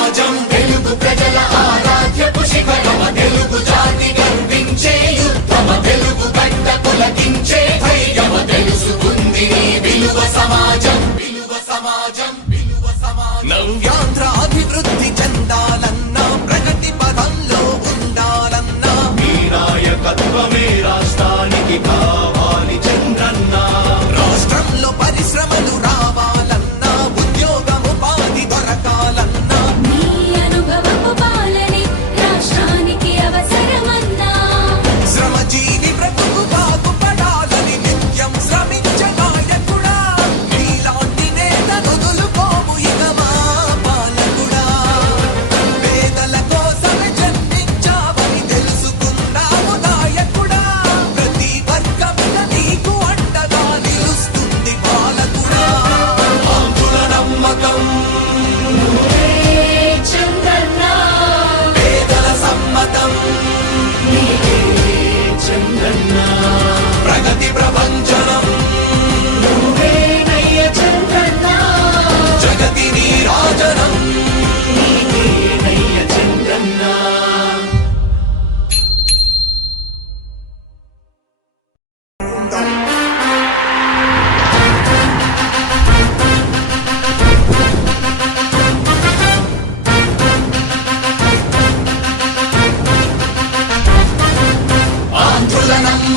సమాజం తెలుగు ప్రజల ఆరాధన.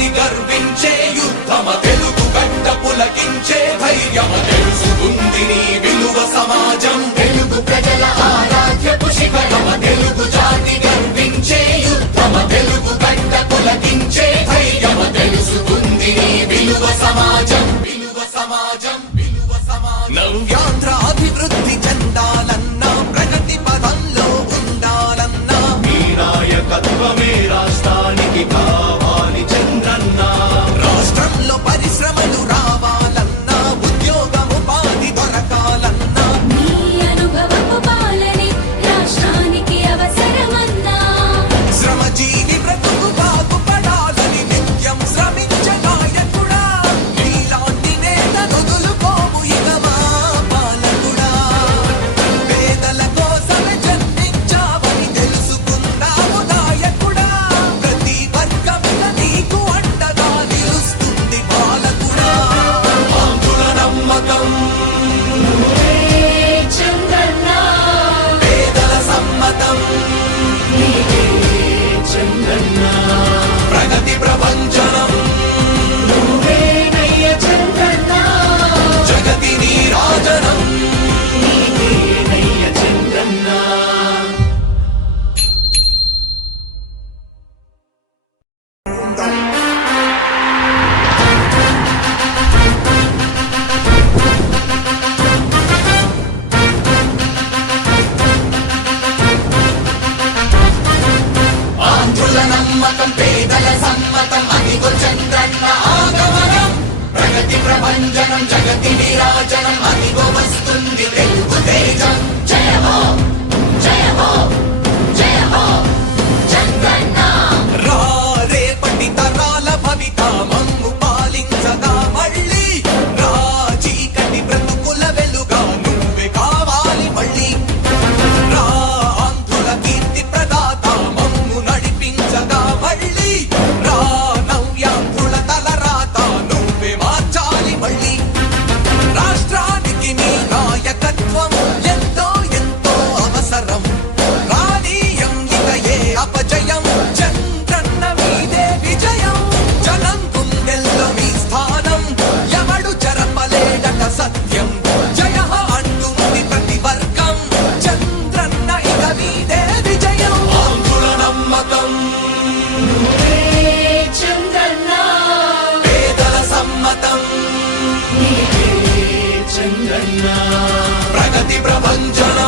జాతి గర్వించే యుద్ధమ తెలుగు గడ్డ పులకించే ధైర్యమ తెలుసుకుంది నీ విలువ సమాజం. తెలుగు ప్రజల ఆరాధ్యపు శిఖరమ తెలుగు జాతి గర్వించే యుద్ధమ తెలుగు గడ్డ పులకించే ధైర్యమ తెలుసుకుంది నీ విలువ సమాజం. విలువ సమాజం విలువ సమాజం. నవ్యాంధ్ర అభివృద్ధి John Jack ప్రగతి ప్రభంజనం